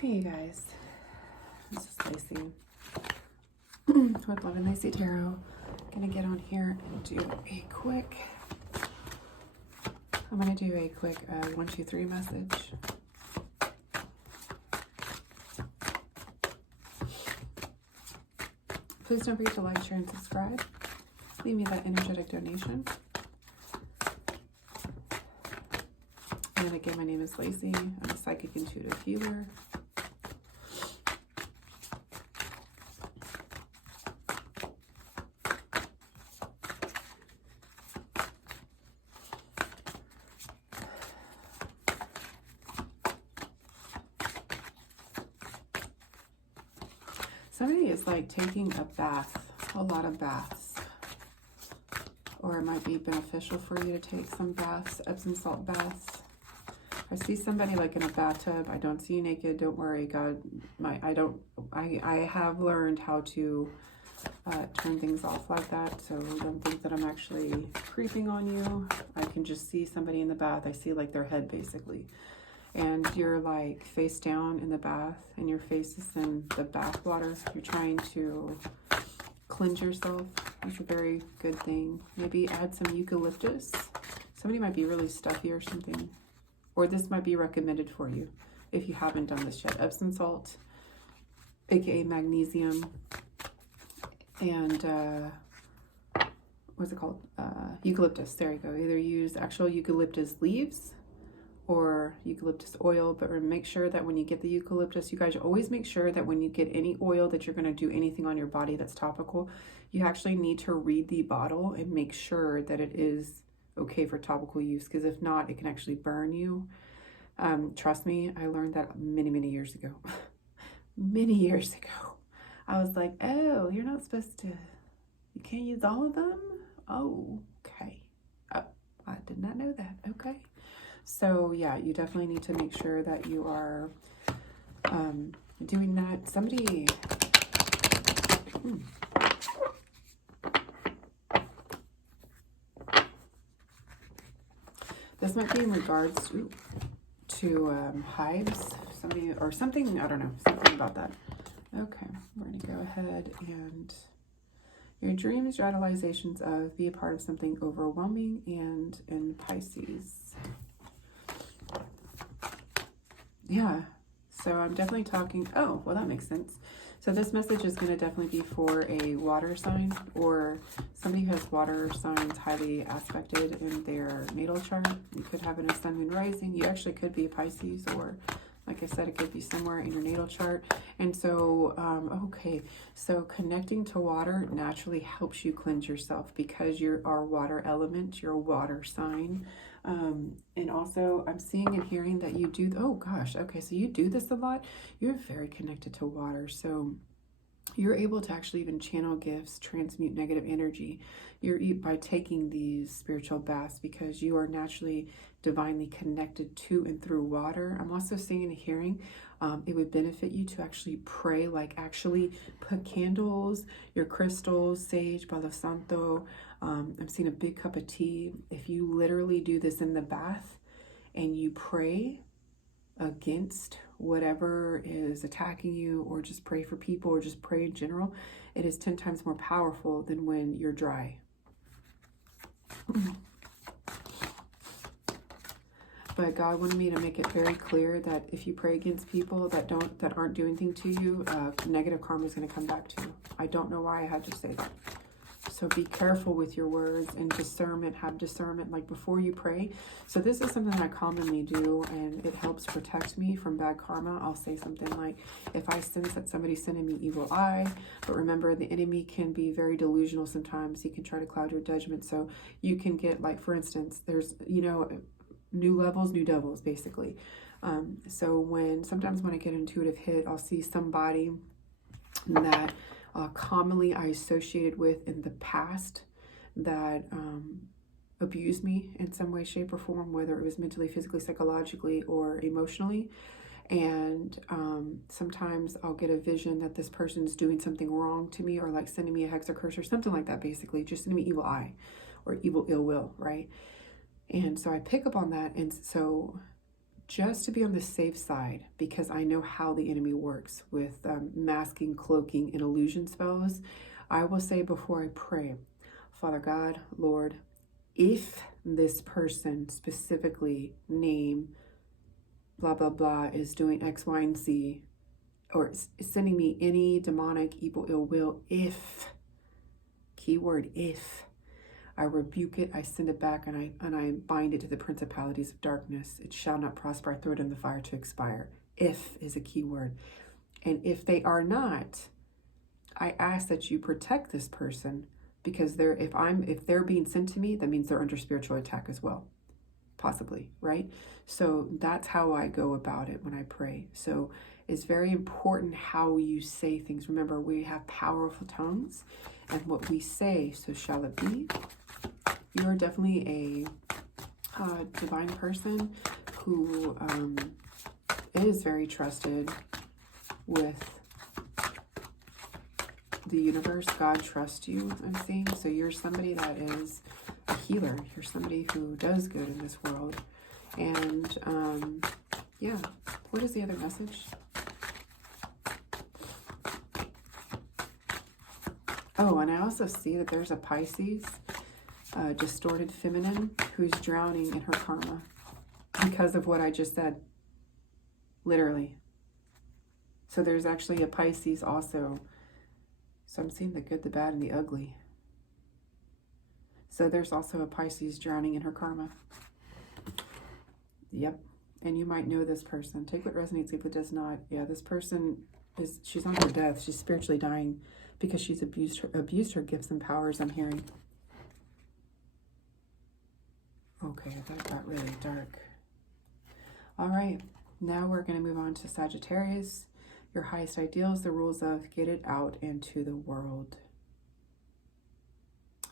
Hey you guys, this is Lacey with Love and Lacey Tarot. I'm gonna get on here and do a quick, 1, 2, 3 message. Please don't forget to like, share, and subscribe. Leave me that energetic donation. And again, my name is Lacey. I'm a psychic intuitive healer. Somebody is like taking a bath, a lot of baths. Or it might be beneficial for you to take some baths, Epsom salt baths. I see somebody like in a bathtub. I don't see you naked. Don't worry, God. I have learned how to turn things off like that. So don't think that I'm actually creeping on you. I can just see somebody in the bath. I see like their head basically. And you're like face down in the bath and your face is in the bath water. You're trying to cleanse yourself. That's a very good thing. Maybe add some eucalyptus. Somebody might be really stuffy or something. Or this might be recommended for you if you haven't done this yet. Epsom salt, aka magnesium, and what's it called? Eucalyptus. There you go. Either use actual eucalyptus leaves or eucalyptus oil, but make sure that when you get the eucalyptus, you guys always make sure that when you get any oil that you're going to do anything on your body that's topical, you actually need to read the bottle and make sure that it is okay for topical use, because if not, it can actually burn you. Trust me, I learned that many years ago. Many years ago. I was like, oh, you're not supposed to, you can't use all of them? Oh, okay. Oh, I did not know that. Okay. So yeah, you definitely need to make sure that you are doing that. Somebody, this might be in regards to hives, somebody or something, I don't know, something about that. Okay, we're going to go ahead and your dreams, your idealizations of, be a part of something overwhelming, and in Pisces. Yeah, so I'm definitely talking, oh, well, that makes sense. So this message is going to definitely be for a water sign or somebody who has water signs highly aspected in their natal chart. You could have it in Sun, Moon, Rising. You actually could be a Pisces, or like I said, it could be somewhere in your natal chart. And so, okay, so connecting to water naturally helps you cleanse yourself because you're our water element, you're a water sign. And also I'm seeing and hearing that you do, oh gosh, okay, so you do this a lot. You're very connected to water. So you're able to actually even channel gifts, transmute negative energy by taking these spiritual baths because you are naturally divinely connected to and through water. I'm also seeing and hearing it would benefit you to actually pray, like actually put candles, your crystals, sage, Palo Santo. I'm seeing a big cup of tea. If you literally do this in the bath and you pray against whatever is attacking you, or just pray for people, or just pray in general, it is 10 times more powerful than when you're dry. But God wanted me to make it very clear that if you pray against people that aren't doing anything to you, negative karma is going to come back to you. I don't know why I had to say that. So be careful with your words and discernment. Have discernment like before you pray. So this is something that I commonly do, and it helps protect me from bad karma. I'll say something like, if I sense that somebody's sending me evil eye, but remember the enemy can be very delusional sometimes. He can try to cloud your judgment. So you can get, like, for instance, there's, new levels, new devils, basically. So sometimes when I get an intuitive hit, I'll see somebody that commonly I associated with in the past that abused me in some way, shape, or form, whether it was mentally, physically, psychologically, or emotionally. And sometimes I'll get a vision that this person's doing something wrong to me, or like sending me a hex or curse or something like that, basically, just sending me evil eye or evil ill will, right? And so I pick up on that. And so just to be on the safe side, because I know how the enemy works with masking, cloaking, and illusion spells, I will say before I pray, Father God, Lord, if this person, specifically name blah, blah, blah, is doing X, Y, and Z, or is sending me any demonic, evil, ill will, if, keyword if, I rebuke it, I send it back, and I bind it to the principalities of darkness. It shall not prosper. I throw it in the fire to expire. If is a key word. And if they are not, I ask that you protect this person, because if they're being sent to me, that means they're under spiritual attack as well. Possibly, right? So that's how I go about it when I pray. So it's very important how you say things. Remember, we have powerful tongues, and what we say, so shall it be. You're definitely a divine person who is very trusted with the universe. God trusts you, I'm seeing. So you're somebody that is a healer. You're somebody who does good in this world. And yeah, what is the other message? Oh, and I also see that there's a Pisces, distorted feminine, who's drowning in her karma because of what I just said. Literally. So there's actually a Pisces also. So I'm seeing the good, the bad, and the ugly. So there's also a Pisces drowning in her karma. Yep. And you might know this person. Take what resonates, leave what does not. Yeah, this person she's on her death. She's spiritually dying because she's abused her gifts and powers, I'm hearing. Okay, that got really dark. All right, now we're going to move on to Sagittarius. Your highest ideals, the rules of get it out into the world.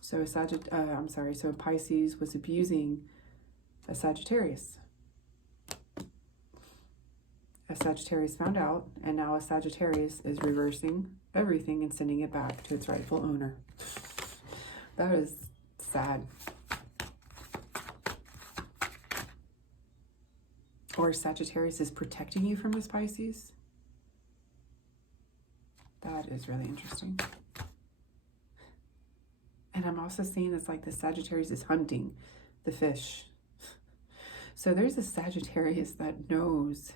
So so Pisces was abusing a Sagittarius. A Sagittarius found out, and now a Sagittarius is reversing everything and sending it back to its rightful owner. That is sad. Or Sagittarius is protecting you from this Pisces. That is really interesting. And I'm also seeing it's like the Sagittarius is hunting the fish. So there's a Sagittarius that knows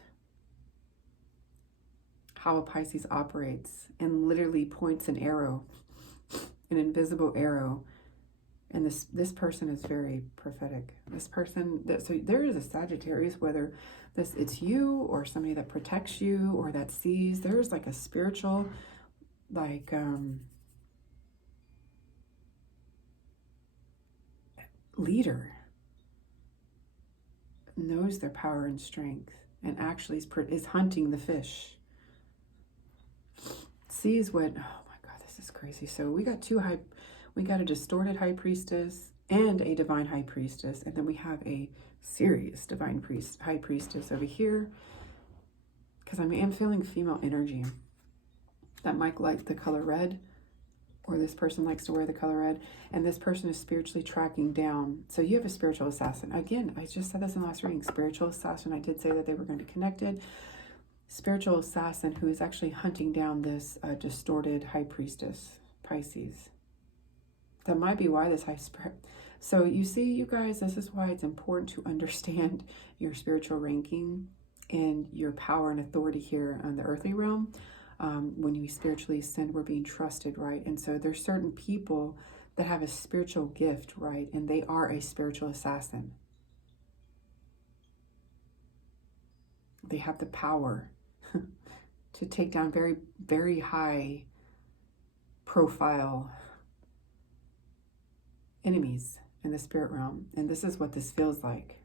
how a Pisces operates and literally points an arrow, an invisible arrow. And this person is very prophetic. This person, so there is a Sagittarius, whether it's you or somebody that protects you or that sees, there's like a spiritual, like, leader, knows their power and strength, and actually is hunting the fish. Sees what, oh my God, this is crazy. So we got we got a distorted high priestess and a divine high priestess, and then we have a serious divine high priestess over here, because I am feeling female energy. That might like the color red, or this person likes to wear the color red, and this person is spiritually tracking down. So you have a spiritual assassin. Again, I just said this in the last reading, spiritual assassin. I did say that they were going to be connected. Spiritual assassin who is actually hunting down this distorted high priestess, Pisces. That might be why this high spirit. So you see, you guys, this is why it's important to understand your spiritual ranking and your power and authority here on the earthly realm. When you spiritually ascend, we're being trusted, right? And so there's certain people that have a spiritual gift, right? And they are a spiritual assassin. They have the power to take down very, very high profile enemies in the spirit realm. And this is what this feels like.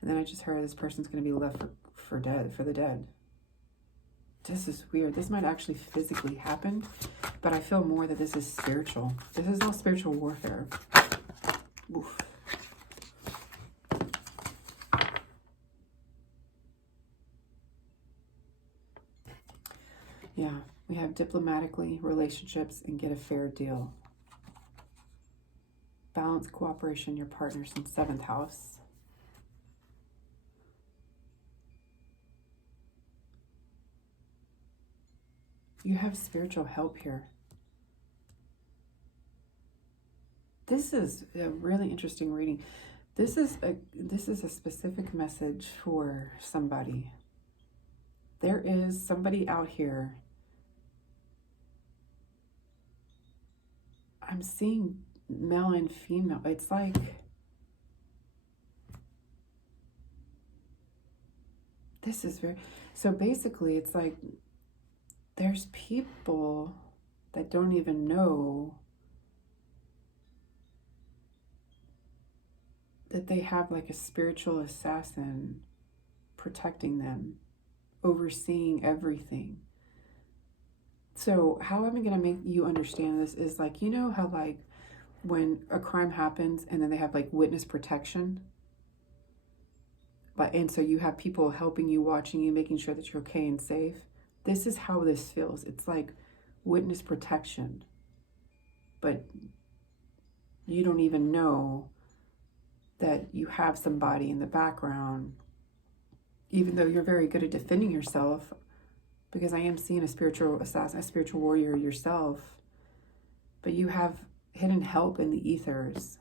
And then I just heard this person's going to be left for the dead. This is weird. This might actually physically happen, but I feel more that this is spiritual. This is all spiritual warfare. Oof. Yeah, we have diplomatically, relationships, and get a fair deal. balance, cooperation, your partners in 7th house. You have spiritual help here. This is a really interesting reading. This is a specific message for somebody. There is somebody out here. I'm seeing male and female. It's like this is very, so basically it's like there's people that don't even know that they have like a spiritual assassin protecting them, overseeing everything. So how am I going to make you understand this is like, you know how like when a crime happens and then they have like witness protection, and so you have people helping you, watching you, making sure that you're okay and safe. This is how this feels. It's like witness protection, but you don't even know that you have somebody in the background, even though you're very good at defending yourself, because I am seeing a spiritual assassin, a spiritual warrior yourself, but you have hidden help in the ethers.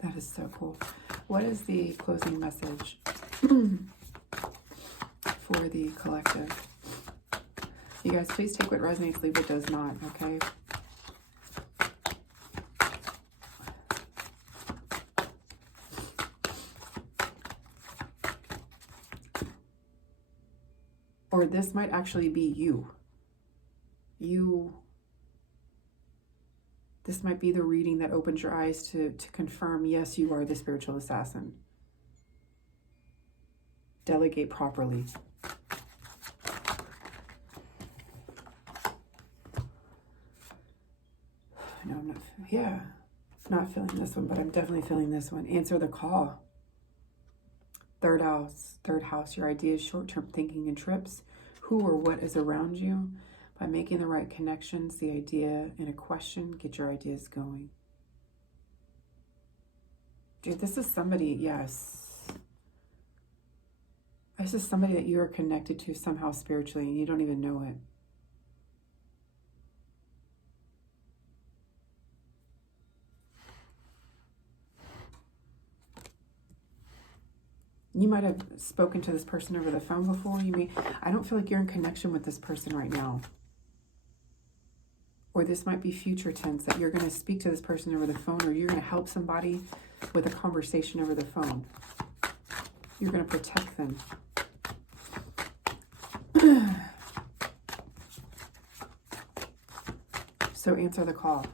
That is so cool. What is the closing message for the collective? You guys, please take what resonates, leave what does not, okay? Or this might actually be you. This might be the reading that opens your eyes to confirm, yes, you are the spiritual assassin. Delegate properly. No, I'm not, yeah, not feeling this one, but I'm definitely feeling this one. Answer the call. Third house, your ideas, short-term thinking and trips. Who or what is around you? By making the right connections, the idea and a question, get your ideas going. Dude, this is somebody, yes. This is somebody that you are connected to somehow spiritually and you don't even know it. You might have spoken to this person over the phone before. I don't feel like you're in connection with this person right now. Or this might be future tense, that you're going to speak to this person over the phone, or you're going to help somebody with a conversation over the phone. You're going to protect them. So answer the call.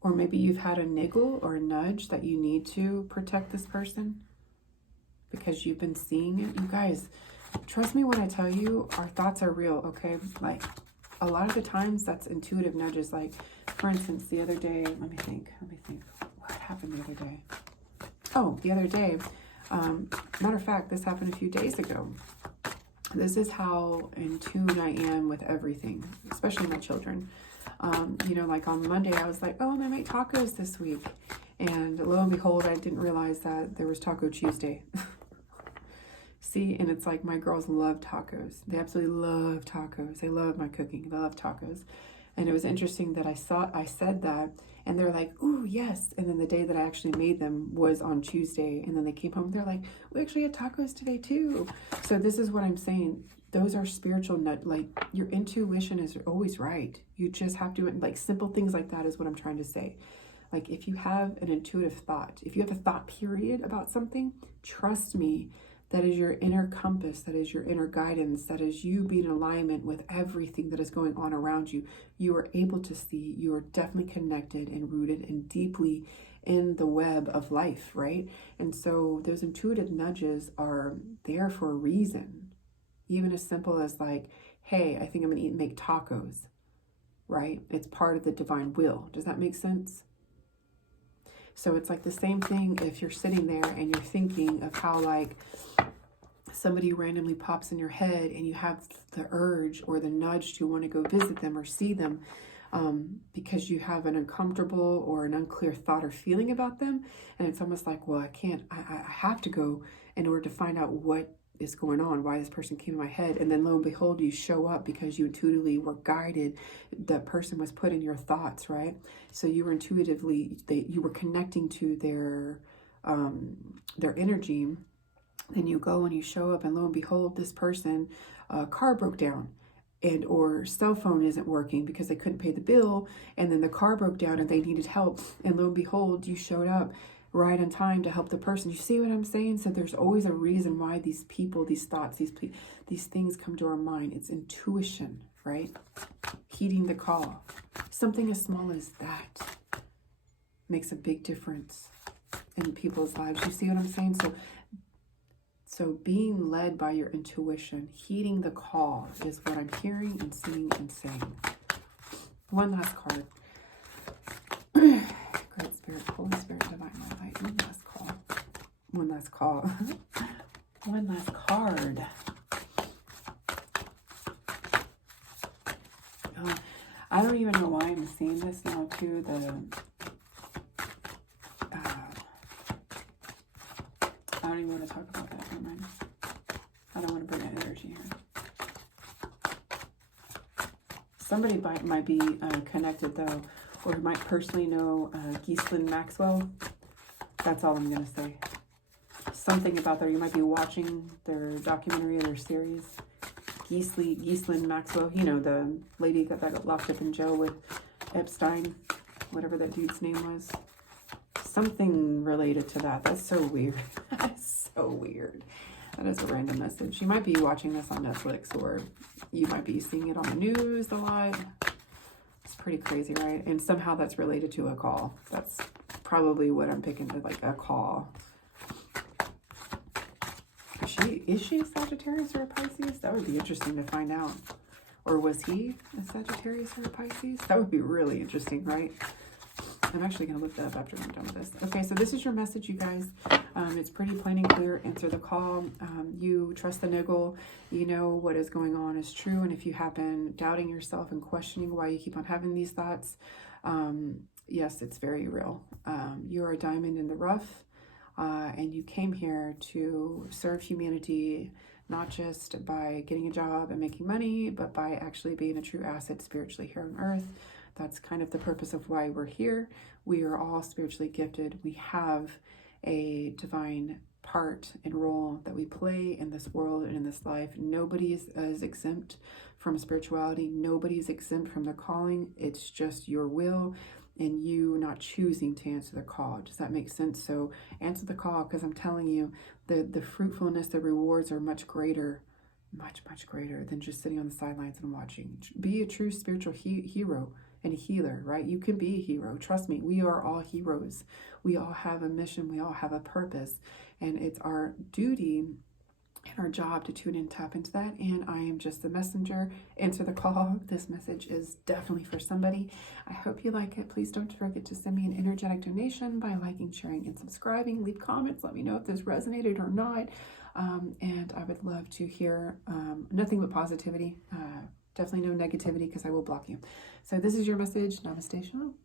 Or maybe you've had a niggle or a nudge that you need to protect this person because you've been seeing it. You guys, trust me when I tell you, our thoughts are real, okay? Like, a lot of the times that's intuitive nudges. Like, for instance, the other day, let me think. What happened the other day? Oh, the other day, matter of fact, this happened a few days ago. This is how in tune I am with everything, especially my children. Like on Monday, I was like, oh, I'm going to make tacos this week. And lo and behold, I didn't realize that there was Taco Tuesday. See, and it's like my girls love tacos. They absolutely love tacos. They love my cooking. They love tacos. And it was interesting that I said that, and they're like, ooh, yes. And then the day that I actually made them was on Tuesday. And then they came home, they're like, we actually had tacos today too. So this is what I'm saying. Those are spiritual like your intuition is always right. You just have to, like, simple things like that is what I'm trying to say. Like, if you have an intuitive thought, if you have a thought period about something, trust me, that is your inner compass, that is your inner guidance, that is you being in alignment with everything that is going on around you. You are able to see, you are definitely connected and rooted and deeply in the web of life, right? And so those intuitive nudges are there for a reason. Even as simple as like, hey, I think I'm going to make tacos, right? It's part of the divine will. Does that make sense? So it's like the same thing if you're sitting there and you're thinking of how, like, somebody randomly pops in your head and you have the urge or the nudge to want to go visit them or see them, because you have an uncomfortable or an unclear thought or feeling about them. And it's almost like, well, I have to go in order to find out what is going on, why this person came in my head. And then lo and behold, you show up because you intuitively were guided. The person was put in your thoughts, right? So you were intuitively, you were connecting to their energy. Then you go and you show up, and lo and behold, this person, car broke down, and or cell phone isn't working because they couldn't pay the bill, and then the car broke down and they needed help, and lo and behold, you showed up right on time to help the person. You see what I'm saying? So there's always a reason why these people, these thoughts, these things come to our mind. It's intuition, right? Heeding the call. Something as small as that makes a big difference in people's lives. You see what I'm saying? So being led by your intuition, heeding the call is what I'm hearing and seeing and saying. One last card. Great Spirit, Holy Spirit, Divine Light. One last call. One last call. One last card. I don't even know why I'm seeing this now too. I don't even want to talk about that. Never mind. I don't want to bring that energy here. Somebody might be connected though, or might personally know Ghislaine Maxwell. That's all I'm going to say. Something about there. You might be watching their documentary or their series. Ghislaine Maxwell. You know, the lady that got locked up in jail with Epstein, whatever that dude's name was. Something related to that. That's so weird. That's so weird. That is a random message. You might be watching this on Netflix, or you might be seeing it on the news a lot. It's pretty crazy, right? And somehow that's related to a call. That's probably what I'm picking, like a call. Is she a Sagittarius or a Pisces? That would be interesting to find out. Or was he a Sagittarius or a Pisces? That would be really interesting, right? I'm actually going to look that up after I'm done with this. Okay, so this is your message, you guys. It's pretty plain and clear. Answer the call. You trust the niggle. You know what is going on is true. And if you have been doubting yourself and questioning why you keep on having these thoughts, yes, it's very real. You're a diamond in the rough. And you came here to serve humanity, not just by getting a job and making money, but by actually being a true asset spiritually here on earth. That's kind of the purpose of why we're here. We are all spiritually gifted. We have a divine part and role that we play in this world and in this life. Nobody is exempt from spirituality. Nobody is exempt from their calling. It's just your will and you not choosing to answer the call. Does that make sense? So answer the call, because I'm telling you, the fruitfulness, the rewards are much greater, much greater than just sitting on the sidelines and watching. Be a true spiritual hero and a healer, right? You can be a hero. Trust me, we are all heroes. We all have a mission. We all have a purpose. And it's our duty and our job to tune in and tap into that. And I am just the messenger. Answer the call. This message is definitely for somebody. I hope you like it. Please don't forget to send me an energetic donation by liking, sharing, and subscribing. Leave comments. Let me know if this resonated or not. And I would love to hear nothing but positivity. Definitely no negativity, because I will block you. So this is your message. Namaste, Shalom.